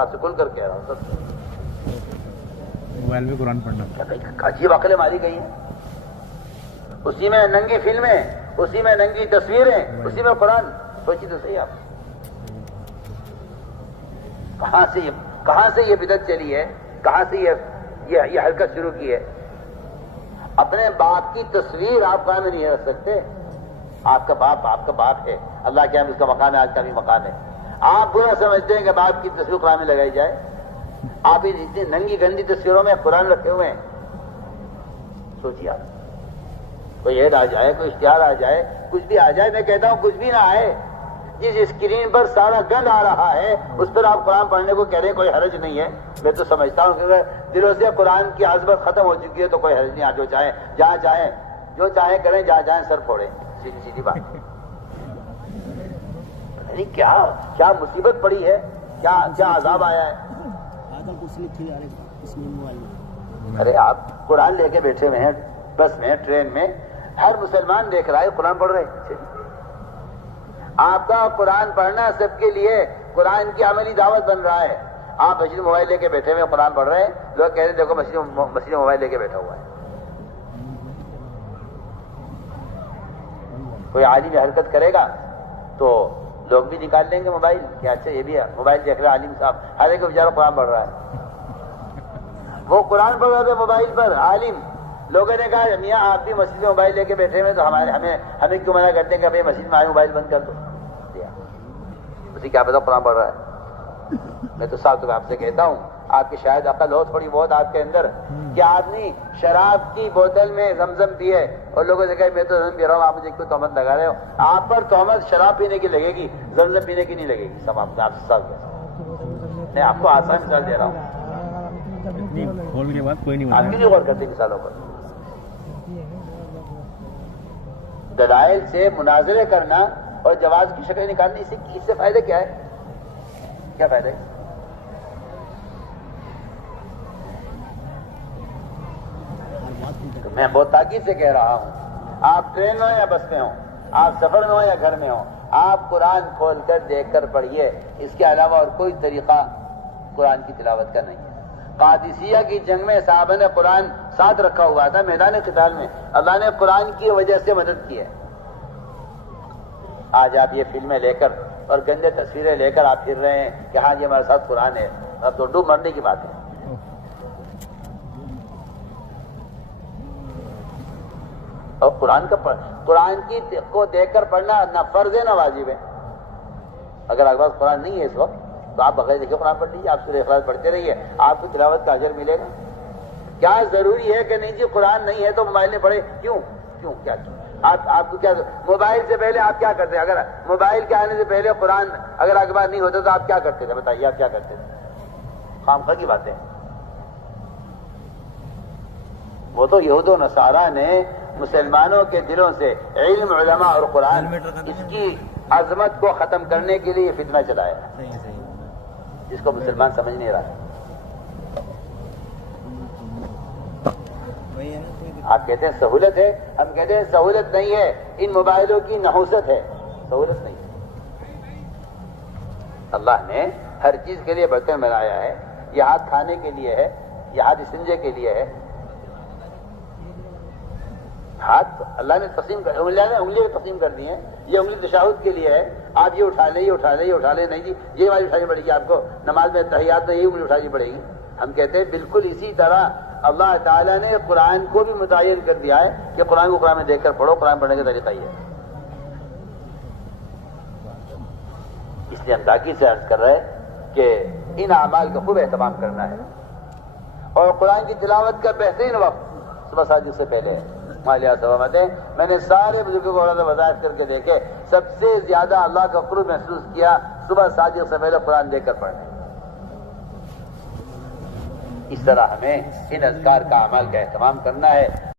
آپ سے کھل کر کہہ رہا ہوں سب موبائل میں قرآن پڑھنا عجیب عقلیں ماری گئی ہیں. اسی میں ننگی فلمیں، اسی میں ننگی تصویریں، اسی میں قرآن. سوچی تو صحیح آپ کہاں سے یہ بدعت چلی ہے، کہاں سے یہ حرکت شروع کی ہے. اپنے باپ کی تصویر آپ قائم نہیں رکھ سکتے. آپ کا باپ ہے، اللہ کے ہم اس کا مقام ہے، آج کا بھی مقام ہے. آپ برا سمجھتے ہیں کہ باپ کی تصویر قرآن میں لگائی جائے. آپ اتنی ننگی گندی تصویروں میں قرآن رکھے ہوئے ہیں. سوچیے آپ، کوئی ایڈ آ جائے، کوئی اشتہار آ جائے، کچھ بھی آ جائے. میں کہتا ہوں کچھ بھی نہ آئے، جس اسکرین پر سارا گند آ رہا ہے اس پر آپ قرآن پڑھنے کو کہہ رہے ہیں، کوئی حرج نہیں ہے. میں تو سمجھتا ہوں کہ دلوں سے قرآن کی عظمت ختم ہو چکی ہے تو کوئی حرج نہیں. آپ جو چاہیں جہاں چاہیں جو چاہیں کریں، جہاں چاہیں سر پھوڑیں. سیدھی بات. کیا مصیبت پڑی ہے، کیا عذاب آیا ہے. ارے آپ قرآن لے کے بیٹھے ہوئے ہیں بس میں، ٹرین میں، ہر مسلمان دیکھ رہا ہے قرآن پڑھ رہے ہیں. آپ کا قرآن پڑھنا سب کے لیے قرآن کی عملی دعوت بن رہا ہے. آپ مسجد موبائل لے کے بیٹھے ہوئے قرآن پڑھ رہے ہیں، لوگ کہہ رہے ہیں دیکھو مسجد موبائل لے کے بیٹھا ہوا ہے. کوئی عالم حرکت کرے گا تو لوگ بھی نکال لیں گے موبائل کہ اچھا یہ بھی ہے موبائل دیکھ رہے عالم صاحب. ہر ایک بیچارہ قرآن پڑھ رہا ہے. وہ قرآن پڑھ رہا تھا موبائل پر عالم. لوگوں نے کہا میاں آپ بھی مسجد میں موبائل لے کے بیٹھے ہوئے تو ہمیں کیوں منع کرتے ہیں کہ بھائی مسجد میں آئے موبائل بند کر دو. اسی کیا پتا قرآن پڑھ رہا ہے. میں تو صاحب تو آپ سے کہتا ہوں آپ کی شاید عقل ہو تھوڑی بہت آپ کے اندر کہ آدمی شراب کی بوتل میں زمزم پیے اور لوگوں سے کہے میں تو زمزم پی رہا ہوں، آپ مجھے کیوں تہمت لگا رہے ہو. آپ پر تہمت شراب پینے کی لگے گی، زمزم پینے کی نہیں لگے گی. سب آپ سے سب میں آپ کو آسان مثال دے رہا ہوں. کھول کے بعد کوئی نہیں آپ کیوں غور کرتے مثالوں پر. دلائل سے مناظرے کرنا اور جواز کی شکل نکالنے، اس سے فائدہ کیا ہے؟ کیا فائدہ ہے؟ میں بہت تاکید سے کہہ رہا ہوں، آپ ٹرین میں ہو یا بس میں ہو، آپ سفر میں ہو یا گھر میں ہو، آپ قرآن کھول کر دیکھ کر پڑھیے. اس کے علاوہ اور کوئی طریقہ قرآن کی تلاوت کا نہیں ہے. قادسیہ کی جنگ میں صحابہ نے قرآن ساتھ رکھا ہوا تھا میدان قتال میں. اللہ نے قرآن کی وجہ سے مدد کی ہے. آج آپ یہ فلمیں لے کر اور گندے تصویریں لے کر آپ پھر رہے ہیں کہ ہاں یہ ہمارے ساتھ قرآن ہے. اب تو ڈوب مرنے کی بات ہے. اور قرآن کی کو دیکھ کر پڑھنا نہ فرض ہے نہ واجب ہے. اگر آپ کے پاس قرآن نہیں ہے اس وقت تو آپ بغیر دیکھے قرآن پڑھ لیجیے، آپ سورہ اخلاص پڑھتے رہیے، آپ کو تلاوت کا اجر ملے گا. کیا ضروری ہے کہ نہیں جی قرآن نہیں ہے تو موبائل میں پڑھے؟ کیوں کیا آپ کو کیا موبائل سے پہلے آپ کیا کرتے؟ اگر موبائل کے آنے سے پہلے قرآن اگر آپ کے پاس نہیں ہوتا تو آپ کیا کرتے تھے؟ بتائیے آپ کیا کرتے تھے؟ خامخواہ کی باتیں. وہ تو یہود و نصارہ نے مسلمانوں کے دلوں سے علم، علماء اور قرآن اس کی عظمت کو ختم کرنے کے لیے فتنہ چلایا، جس کو مسلمان سمجھ نہیں رہا. آپ کہتے ہیں سہولت ہے، ہم کہتے ہیں سہولت نہیں ہے، ان موبائلوں کی نحوست ہے، سہولت نہیں ہے. اللہ نے ہر چیز کے لیے برتن بنایا ہے. یہ ہاتھ کھانے کے لیے ہے، یہ ہاتھ استنجے کے لیے ہے. ہاتھ اللہ نے تقسیم کر انگلیاں تقسیم کر دی ہیں. یہ انگلی تشہد کے لیے ہے. آپ یہ اٹھا لیں، یہ اٹھا لیں، یہ اٹھا لیں. نہیں جی یہ والی اٹھانی پڑے گی آپ کو نماز میں تحیات میں، یہی انگلی اٹھانی پڑے گی. ہم کہتے ہیں بالکل اسی طرح اللہ تعالیٰ نے قرآن کو بھی متعین کر دیا ہے کہ قرآن کو قرآن میں دیکھ کر پڑھو. قرآن پڑھنے کا طریقہ یہ ہے. اس لیے ہم تاکید سے عرض کر رہے ہیں کہ ان اعمال کا خوب اہتمام کرنا ہے. اور قرآن کی تلاوت کا بہترین وقت صبح ساجد سے پہلے ہے. مالیہ سوامتیں میں نے سارے بزرگوں کو وضاحت کر کے دیکھے، سب سے زیادہ اللہ کا قرب محسوس کیا صبح ساجد سے پہلے قرآن دیکھ کر پڑھنے. اس طرح ہمیں ان اذکار کا عمل کا اہتمام کرنا ہے.